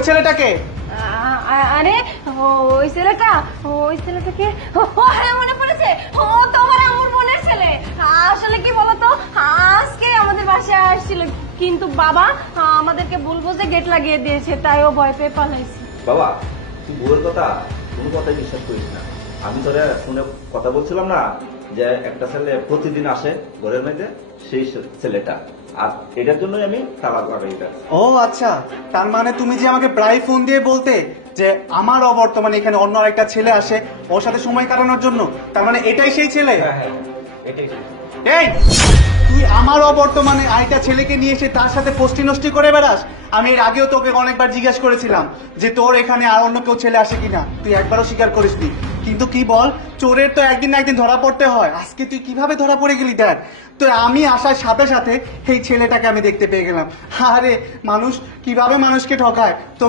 ওই ছেলেটাকে? আরে ওই ছেলেটাকে আরে মনে পড়েছে, ও তোমার আমার বোনের ছেলে। আসলে কি বলতো, আজকে আমাদের বাসায় আসছিল, কিন্তু বাবা আমাদেরকে বলবো যে গেট লাগিয়ে দিয়েছে, তাই ও ভয় পেয়ে পালাইছে। বাবা, তুই বউয়ের কথা কোনো কথাই বিশ্বাস করিস না। আমি তোরে ফোনে কথা বলছিলাম না যে একটা ছেলে প্রতিদিন আসে ঘরের মধ্যে, সেই ছেলেটা। আর এটার জন্যই আমি তালাক লাগাই রাখছি। ও আচ্ছা, তার মানে তুমি যে আমাকে প্রায় ফোন দিয়ে বলতে যে আমার অবর্তমানে এখানে অন্য আরেকটা ছেলে আসে ওর সাথে সময় কাটানোর জন্য, তার মানে এটাই সেই ছেলে? হ্যাঁ হ্যাঁ, এটাই সেই। এই, তুই আমার অবর্তমানে আরেকটা ছেলেকে নিয়ে এসে তার সাথে পোস্টি নষ্টি করে বেড়াস? আমি এর আগেও তোকে অনেকবার জিজ্ঞেস করেছিলাম যে তোর এখানে আর অন্য কেউ ছেলে আসে কিনা, তুই একবারও স্বীকার করিসনি। কিন্তু কি বল, চোরের তো একদিন না একদিন ধরা পড়তে হয়। আজকে তুই কিভাবে ধরা পড়ে গেলি দেখ। তো আমি আসার সাথে সাথে এই ছেলেটাকে আমি দেখতে পেয়ে গেলাম। আরে মানুষ কিভাবে মানুষকে ঠকায়। তো